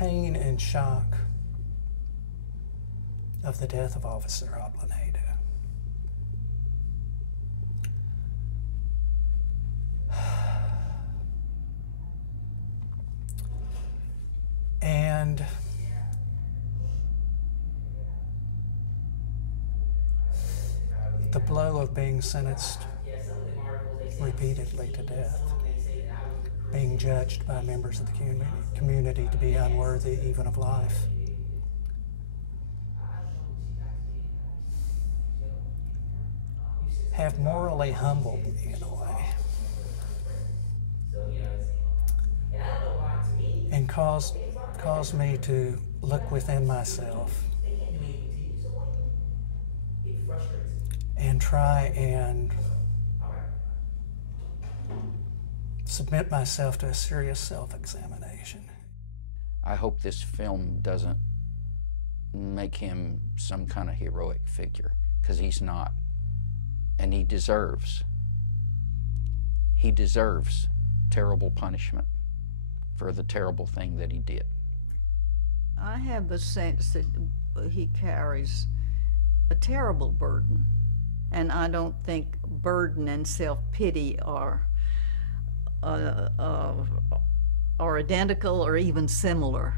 pain and shock of the death of Officer Ablanedo. And the blow of being sentenced repeatedly to death, being judged by members of the community to be unworthy even of life. Have morally humbled me in a way, and caused me to look within myself and try and submit myself to a serious self-examination. I hope this film doesn't make him some kind of heroic figure, because he's not. And he deserves terrible punishment for the terrible thing that he did. I have the sense that he carries a terrible burden, and I don't think burden and self-pity are identical or even similar.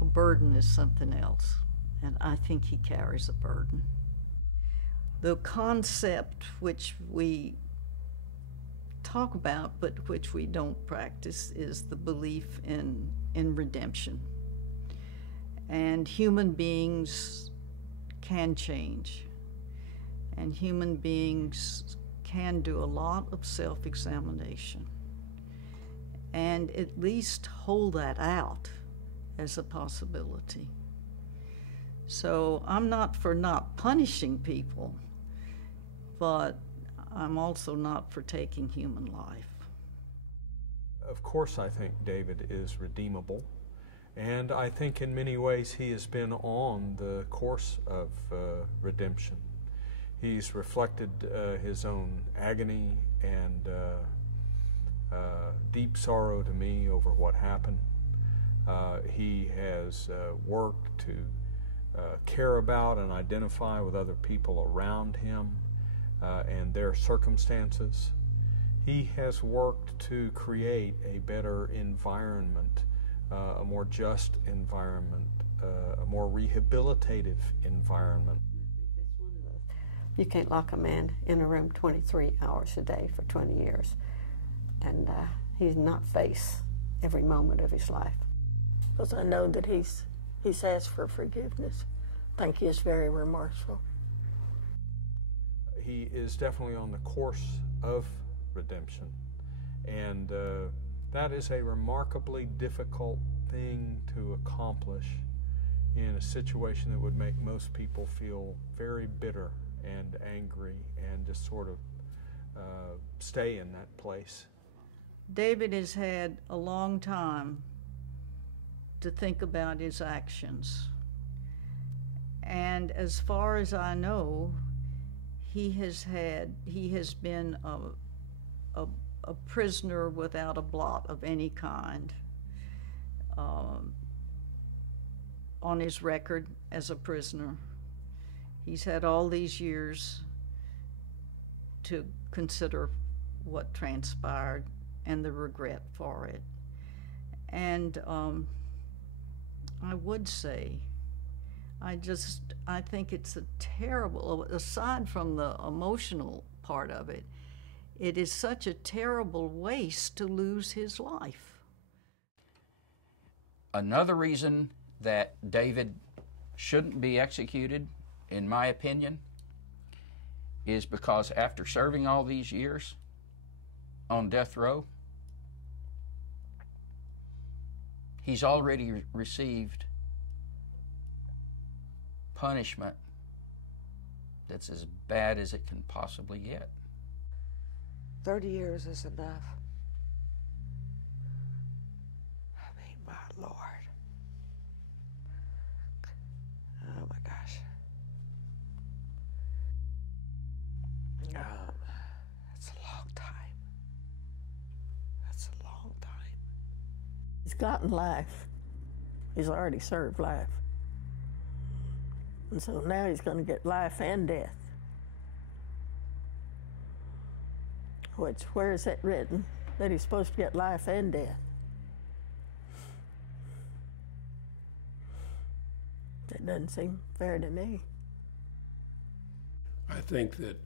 A burden is something else, and I think he carries a burden. The concept which we talk about but which we don't practice is the belief in redemption. And human beings can change, and human beings can do a lot of self-examination, and at least hold that out as a possibility. So I'm not for not punishing people, but I'm also not for taking human life. Of course, I think David is redeemable, and I think in many ways he has been on the course of redemption. He's reflected his own agony and deep sorrow to me over what happened. He has worked to care about and identify with other people around him and their circumstances. He has worked to create a better environment, a more just environment, a more rehabilitative environment. You can't lock a man in a room 23 hours a day for 20 years, and he's not faced every moment of his life. Because I know that he's asked for forgiveness. I think he is very remorseful. He is definitely on the course of redemption, and that is a remarkably difficult thing to accomplish in a situation that would make most people feel very bitter and angry and just sort of stay in that place. David has had a long time to think about his actions, and as far as I know, he has been a prisoner without a blot of any kind on his record as a prisoner. He's had all these years to consider what transpired and the regret for it. And I would say, I think it's a terrible, aside from the emotional part of it, it is such a terrible waste to lose his life. Another reason that David shouldn't be executed, in my opinion, is because after serving all these years on death row, he's already received punishment that's as bad as it can possibly get. 30 years is enough. I mean, my Lord. Oh my gosh. That's a long time. That's a long time. He's gotten life. He's already served life. And so now he's going to get life and death. Which, where is that written? That he's supposed to get life and death. That doesn't seem fair to me. I think that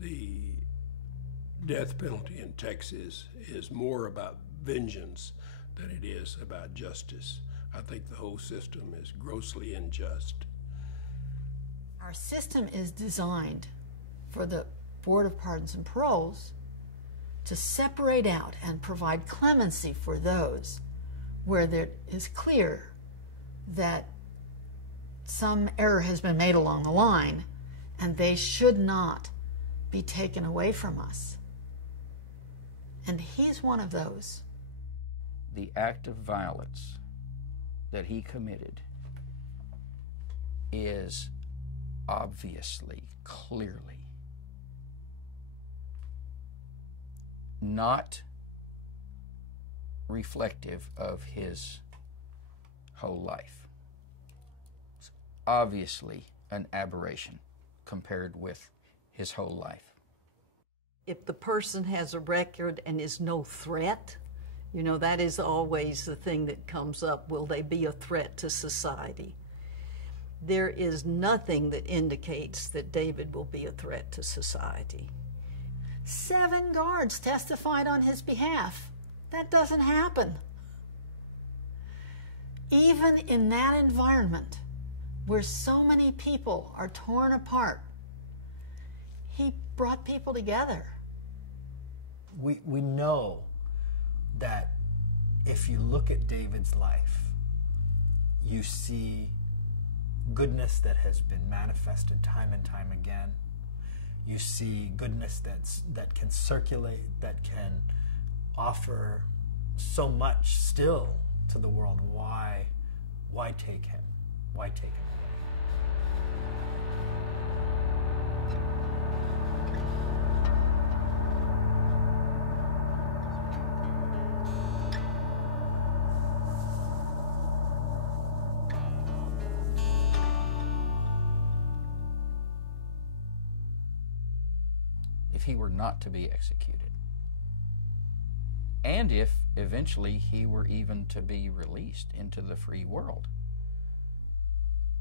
the death penalty in Texas is more about vengeance than it is about justice. I think the whole system is grossly unjust. Our system is designed for the Board of Pardons and Paroles to separate out and provide clemency for those where there is clear that some error has been made along the line, and they should not be taken away from us. And he's one of those. The act of violence that he committed is obviously, clearly not reflective of his whole life. It's obviously an aberration compared with his whole life. If the person has a record and is no threat, you know, that is always the thing that comes up. Will they be a threat to society? There is nothing that indicates that David will be a threat to society. 7 guards testified on his behalf. That doesn't happen. Even in that environment where so many people are torn apart, he brought people together. We know that if you look at David's life, you see goodness that has been manifested time and time again. You see goodness that can circulate, that can offer so much still to the world. Why take him? Why take him away? If he were not to be executed, and if eventually he were even to be released into the free world,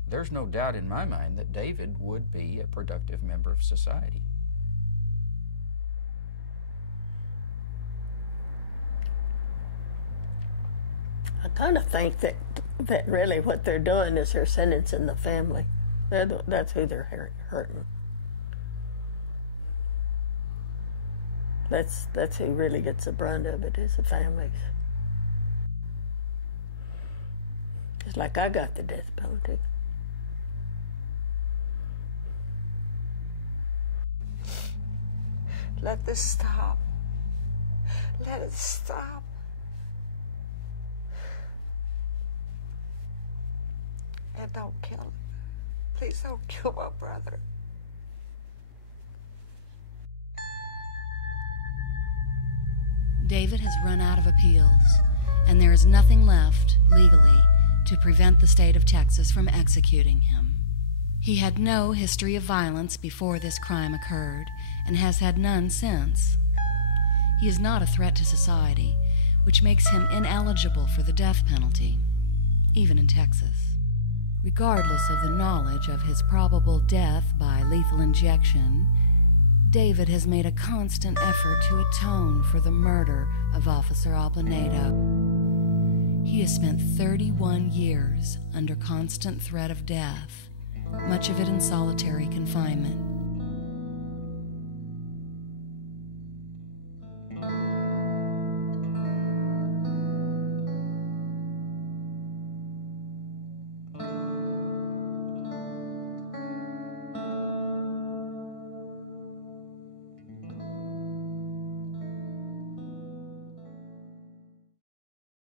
there's no doubt in my mind that David would be a productive member of society. I kind of think that really what they're doing is they're sentencing the family. That's who they're hurting. That's who really gets the brunt of it, is the families. It's like I got the death penalty. Let this stop. Let it stop. And don't kill him. Please don't kill my brother. David has run out of appeals, and there is nothing left, legally, to prevent the state of Texas from executing him. He had no history of violence before this crime occurred, and has had none since. He is not a threat to society, which makes him ineligible for the death penalty, even in Texas. Regardless of the knowledge of his probable death by lethal injection, David has made a constant effort to atone for the murder of Officer Ablanedo. He has spent 31 years under constant threat of death, much of it in solitary confinement.